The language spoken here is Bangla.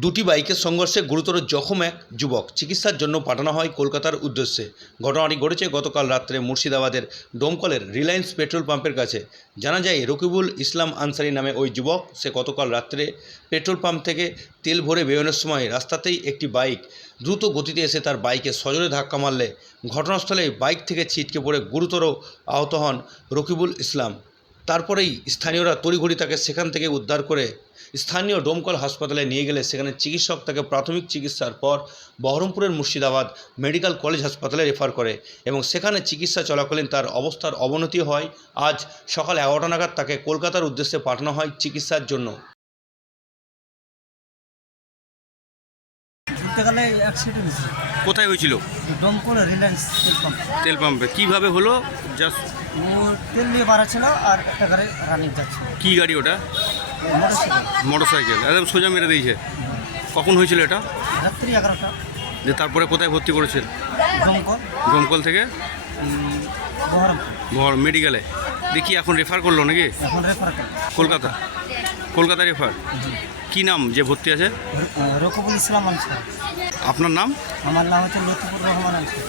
দুটি বাইকের সংঘর্ষে গুরুতর জখম এক যুবক। চিকিৎসার জন্য পাঠানো হয় কলকাতার উদ্দেশ্যে। ঘটনাটি ঘটেছে। গতকাল রাত্রে মুর্শিদাবাদের ডোমকলের রিলায়েন্স পেট্রোল পাম্পের কাছে। জানা যায়, রকিবুল ইসলাম আনসারি নামে ওই যুবক, সে গতকাল রাত্রে পেট্রোল পাম্প থেকে তেল ভরে বেরোনোর সময় রাস্তাতেই একটি বাইক দ্রুত গতিতে এসে তার বাইকে সজোরে ধাক্কা মারলে। ঘটনাস্থলে বাইক থেকে ছিটকে পড়ে গুরুতর আহত হন রকিবুল ইসলাম। তারপরেই স্থানীয়রা তড়িঘড়ি তাকে সেখান থেকে উদ্ধার করে স্থানীয় ডোমকল হাসপাতালে নিয়ে গেলে। সেখানে চিকিৎসক তাকে প্রাথমিক চিকিৎসার পর বহরমপুরের মুর্শিদাবাদ মেডিকেল কলেজ হাসপাতালে রেফার করে এবং সেখানে চিকিৎসা চলাকালীন তার অবস্থার অবনতি হয়। আজ সকাল এগারোটা নাগাদ তাকে কলকাতার উদ্দেশ্যে পাঠানো হয় চিকিৎসার জন্য। গেলে অ্যাক্সিডেন্ট হয়েছে কোথায় হয়েছিল? দমকল রিলায়েন্স তেল পাম্প। তেল পাম্পে। কীভাবে হলো? জাস্ট ও তেল নিয়ে বাড়াচ্ছিল আর একটা গাড়ি রানিং যাচ্ছে। কি গাড়ি ওটা? মোটরসাইকেল মোটর সাইকেল একদম সোজা মেরে দিয়েছে। কখন হয়েছিল এটা? রাত্রি এগারোটা। যে তারপরে কোথায় ভর্তি করেছেন দমকল। দমকল থেকে? বহরমপুর। মেডিকেলে দেখি এখন রেফার করল নাকি? এখন রেফার কলকাতা? কলকাতা রেফার কি নাম যে ভর্তি আছে? রকবুল ইসলাম আনসার। আপনার নাম? আমার নাম হচ্ছে লতিফুর রহমান আনসার।